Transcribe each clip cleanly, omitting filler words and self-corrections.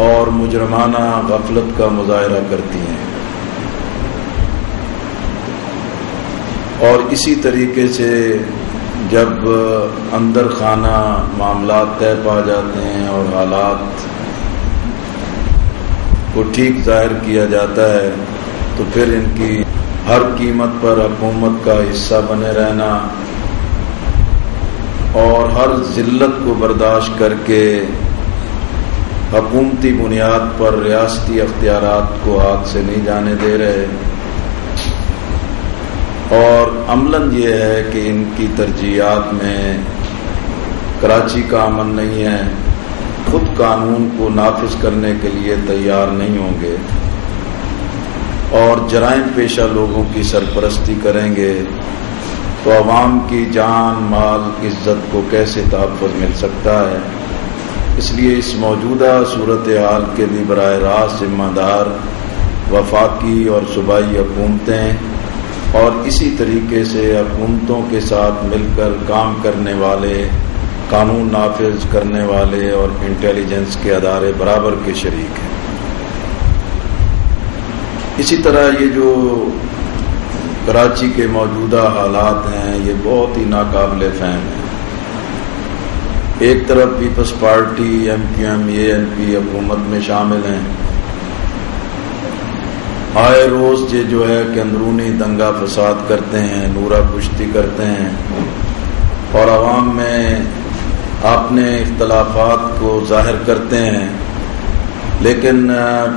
اور مجرمانہ غفلت کا مظاہرہ کرتی ہیں، اور اسی طریقے سے جب اندر خانہ معاملات طے پا جاتے ہیں اور حالات کو ٹھیک ظاہر کیا جاتا ہے تو پھر ان کی ہر قیمت پر حکومت کا حصہ بنے رہنا اور ہر ذلت کو برداشت کر کے حکومتی بنیاد پر ریاستی اختیارات کو ہاتھ سے نہیں جانے دے رہے، اور عملاً یہ ہے کہ ان کی ترجیحات میں کراچی کا امن نہیں ہے، خود قانون کو نافذ کرنے کے لیے تیار نہیں ہوں گے اور جرائم پیشہ لوگوں کی سرپرستی کریں گے، تو عوام کی جان مال عزت کو کیسے تحفظ مل سکتا ہے؟ اس لیے اس موجودہ صورتحال کے بھی براہ راست ذمہ دار وفاقی اور صوبائی حکومتیں اور اسی طریقے سے حکومتوں کے ساتھ مل کر کام کرنے والے، قانون نافذ کرنے والے اور انٹیلیجنس کے ادارے برابر کے شریک ہیں۔ اسی طرح یہ جو کراچی کے موجودہ حالات ہیں یہ بہت ہی ناقابل فہم ہیں۔ ایک طرف پیپلز پارٹی، MQM، ANP حکومت میں شامل ہیں، آئے روز یہ جو ہے کہ اندرونی دنگا فساد کرتے ہیں، نورہ کشتی کرتے ہیں اور عوام میں اپنے اختلافات کو ظاہر کرتے ہیں، لیکن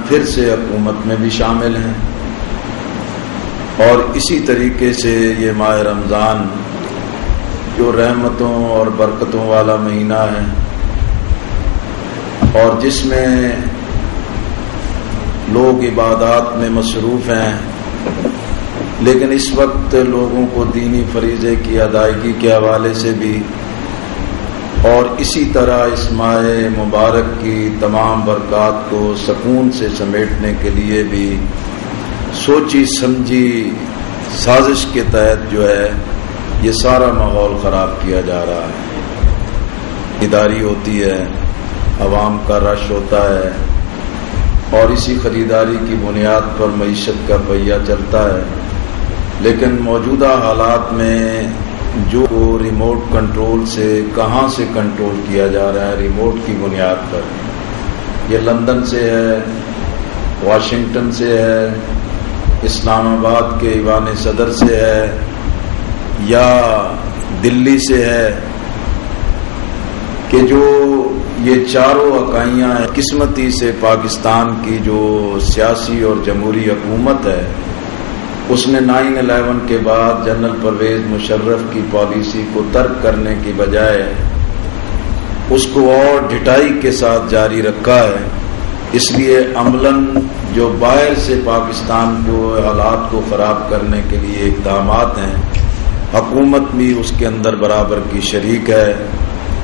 پھر سے حکومت میں بھی شامل ہیں۔ اور اسی طریقے سے یہ ماہ رمضان جو رحمتوں اور برکتوں والا مہینہ ہے اور جس میں لوگ عبادات میں مصروف ہیں، لیکن اس وقت لوگوں کو دینی فریضے کی ادائیگی کے حوالے سے بھی اور اسی طرح اس ماہ مبارک کی تمام برکات کو سکون سے سمیٹنے کے لیے بھی سوچی سمجھی سازش کے تحت جو ہے یہ سارا ماحول خراب کیا جا رہا ہے۔ خریداری ہوتی ہے، عوام کا رش ہوتا ہے اور اسی خریداری کی بنیاد پر معیشت کا پہیہ چلتا ہے، لیکن موجودہ حالات میں جو ریموٹ کنٹرول سے کہاں سے کنٹرول کیا جا رہا ہے، ریموٹ کی بنیاد پر، یہ لندن سے ہے، واشنگٹن سے ہے، اسلام آباد کے ایوان صدر سے ہے یا دلی سے ہے، کہ جو یہ چاروں اکائیاں ہیں، قسمتی سے پاکستان کی جو سیاسی اور جمہوری حکومت ہے اس نے 9/11 کے بعد جنرل پرویز مشرف کی پالیسی کو ترک کرنے کی بجائے اس کو اور ڈھٹائی کے ساتھ جاری رکھا ہے۔ اس لیے عملاً جو باہر سے پاکستان کو حالات کو خراب کرنے کے لیے اقدامات ہیں، حکومت بھی اس کے اندر برابر کی شریک ہے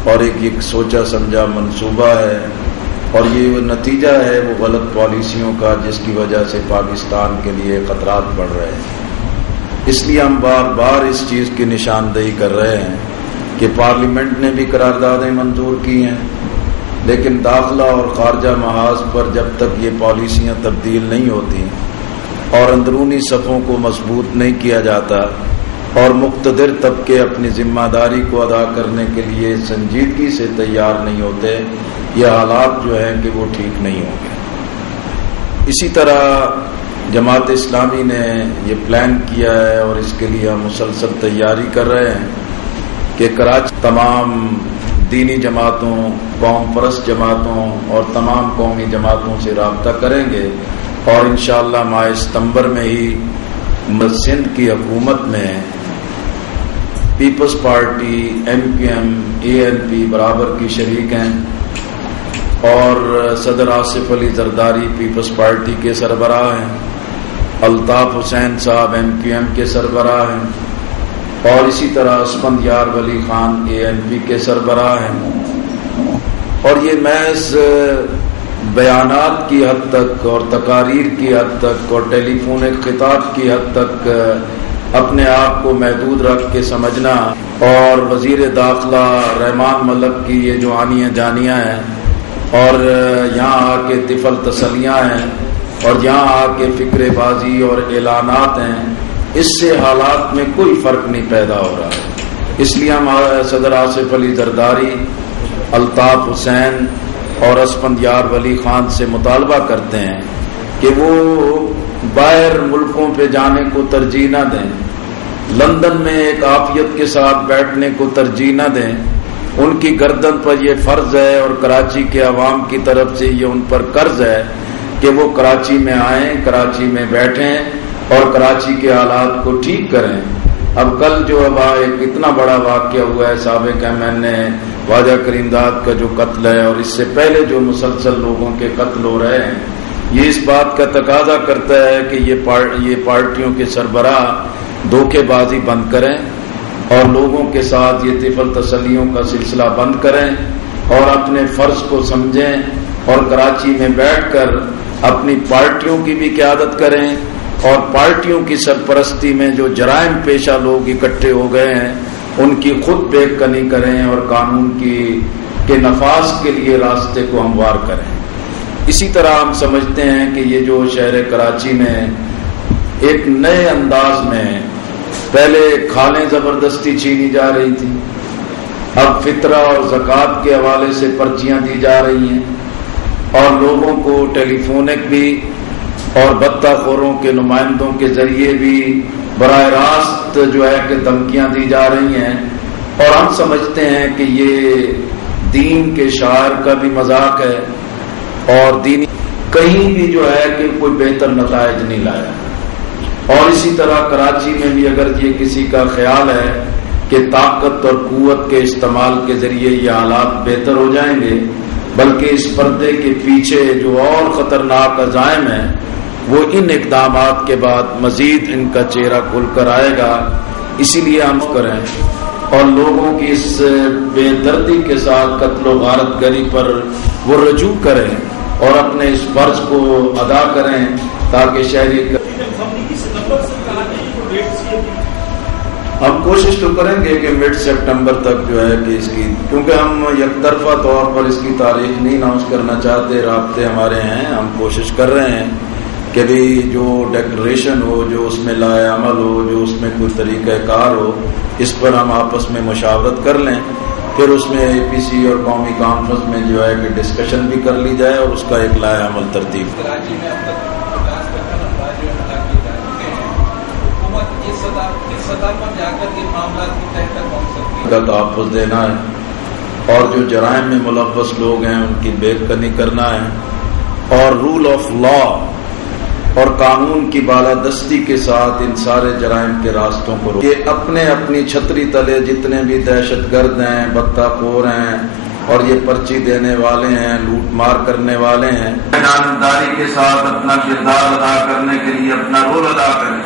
اور ایک سوچا سمجھا منصوبہ ہے، اور یہ نتیجہ ہے وہ غلط پالیسیوں کا جس کی وجہ سے پاکستان کے لیے خطرات بڑھ رہے ہیں۔ اس لیے ہم بار بار اس چیز کی نشاندہی کر رہے ہیں کہ پارلیمنٹ نے بھی قراردادیں منظور کی ہیں، لیکن داخلہ اور خارجہ محاذ پر جب تک یہ پالیسیاں تبدیل نہیں ہوتی اور اندرونی صفوں کو مضبوط نہیں کیا جاتا اور مقتدر طبقے اپنی ذمہ داری کو ادا کرنے کے لیے سنجیدگی سے تیار نہیں ہوتے، یہ حالات جو ہیں کہ وہ ٹھیک نہیں ہوں گے۔ اسی طرح جماعت اسلامی نے یہ پلان کیا ہے اور اس کے لیے ہم مسلسل تیاری کر رہے ہیں کہ کراچی تمام دینی جماعتوں، قوم پرست جماعتوں اور تمام قومی جماعتوں سے رابطہ کریں گے اور انشاءاللہ ماہ ستمبر میں ہی سندھ کی حکومت میں پیپلز پارٹی، MQM، ANP برابر کی شریک ہیں اور صدر آصف علی زرداری پیپلز پارٹی کے سربراہ ہیں، الطاف حسین صاحب MQM کے سربراہ ہیں اور اسی طرح اسفند یار ولی خان ANP کے سربراہ ہیں، اور یہ محض بیانات کی حد تک اور تقاریر کی حد تک اور ٹیلی فونک خطاب کی حد تک اپنے آپ کو محدود رکھ کے سمجھنا اور وزیر داخلہ رحمان ملک کی یہ جو آنیاں جانیاں ہیں اور یہاں آ کے طفل تسلیاں ہیں اور یہاں آ کے فکر بازی اور اعلانات ہیں، اس سے حالات میں کوئی فرق نہیں پیدا ہو رہا ہے۔ اس لیے ہم صدر آصف علی زرداری، الطاف حسین اور اسفندیار ولی خان سے مطالبہ کرتے ہیں کہ وہ باہر ملکوں پہ جانے کو ترجیح نہ دیں، لندن میں ایک عافیت کے ساتھ بیٹھنے کو ترجیح نہ دیں۔ ان کی گردن پر یہ فرض ہے اور کراچی کے عوام کی طرف سے یہ ان پر قرض ہے کہ وہ کراچی میں آئیں، کراچی میں بیٹھیں اور کراچی کے حالات کو ٹھیک کریں۔ اب کل جو ایک اتنا بڑا واقعہ ہوا ہے سابق ایم این اے خواجہ کریم داد کا جو قتل ہے اور اس سے پہلے جو مسلسل لوگوں کے قتل ہو رہے ہیں، یہ اس بات کا تقاضا کرتا ہے کہ یہ پارٹیوں کے سربراہ دھوکے بازی بند کریں اور لوگوں کے ساتھ یہ طفل تسلیوں کا سلسلہ بند کریں اور اپنے فرض کو سمجھیں اور کراچی میں بیٹھ کر اپنی پارٹیوں کی بھی قیادت کریں اور پارٹیوں کی سرپرستی میں جو جرائم پیشہ لوگ اکٹھے ہو گئے ہیں ان کی خود بے کنی کریں اور قانون کے نفاذ کے لیے راستے کو ہموار کریں۔ اسی طرح ہم سمجھتے ہیں کہ یہ جو شہر کراچی میں ایک نئے انداز میں پہلے کھالیں زبردستی چھینی جا رہی تھی، اب فطرہ اور زکوٰۃ کے حوالے سے پرچیاں دی جا رہی ہیں اور لوگوں کو ٹیلی فونک بھی اور بتہ خوروں کے نمائندوں کے ذریعے بھی براہ راست جو ہے کہ دھمکیاں دی جا رہی ہیں، اور ہم سمجھتے ہیں کہ یہ دین کے شاعر کا بھی مذاق ہے اور دینی کہیں بھی جو ہے کہ کوئی بہتر نتائج نہیں لایا۔ اور اسی طرح کراچی میں بھی اگر یہ کسی کا خیال ہے کہ طاقت اور قوت کے استعمال کے ذریعے یہ حالات بہتر ہو جائیں گے، بلکہ اس پردے کے پیچھے جو اور خطرناک عزائم ہیں وہ ان اقدامات کے بعد مزید ان کا چہرہ کھل کر آئے گا۔ اسی لیے ہم کریں اور لوگوں کی اس بے دردی کے ساتھ قتل و غارت گری پر وہ رجوع کریں اور اپنے اس فرض کو ادا کریں تاکہ شہری ہم کوشش تو کریں گے کہ مڈ سپٹمبر تک جو ہے کہ اس کی، کیونکہ ہم یک طرفہ طور پر اس کی تاریخ نہیں اناؤنس کرنا چاہتے، رابطے ہمارے ہیں، ہم کوشش کر رہے ہیں کہ بھی جو ڈیکلریشن ہو، جو اس میں لائے عمل ہو، جو اس میں کوئی طریقہ کار ہو، اس پر ہم آپس میں مشاورت کر لیں، پھر اس میں اے پی سی اور قومی کانفرنس میں جو ہے کہ ڈسکشن بھی کر لی جائے اور اس کا ایک لائے عمل ترتیب کا تحفظ دینا ہے اور جو جرائم میں ملوث لوگ ہیں ان کی بے کنی کرنا ہے اور رول آف لا اور قانون کی بالادستی کے ساتھ ان سارے جرائم کے راستوں کو یہ اپنے اپنی چھتری تلے جتنے بھی دہشت گرد ہیں، بتہ خور ہیں اور یہ پرچی دینے والے ہیں، لوٹ مار کرنے والے ہیں، ایمانداری کے ساتھ اپنا کردار ادا کرنے کے لیے اپنا رول ادا کریں۔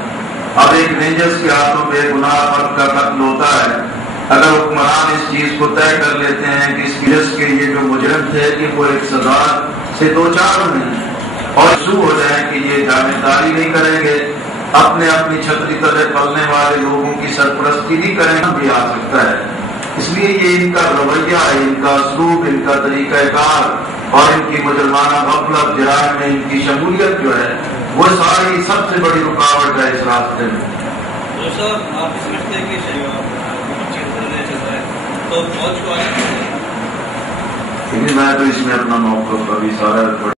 اب ایک رینجرز کے ہاتھوں بے گناہ فرد کا قتل ہوتا ہے، اگر حکمران اس چیز کو طے کر لیتے ہیں کہ اس کیس کے یہ جو مجرم تھے کہ وہ ایک سزا سے دو چار نہیں اور سو ہو جائیں کہ یہ جانبداری نہیں کریں گے، اپنے اپنی چھتری تلے پلنے والے لوگوں کی سرپرستی نہیں کریں گے، بھی آ سکتا ہے۔ اس لیے یہ ان کا رویہ ہے، ان کا اسلوب، ان کا طریقہ کار اور ان کی مجرمانہ غفلت جرائم میں ان کی شمولیت جو ہے وہ ساری سب سے بڑی رکاوٹ ہے اس راستے میں۔ آپ سمجھتے ہیں کہ تو فوج کو میں تو اس میں اپنا موقف ابھی سارا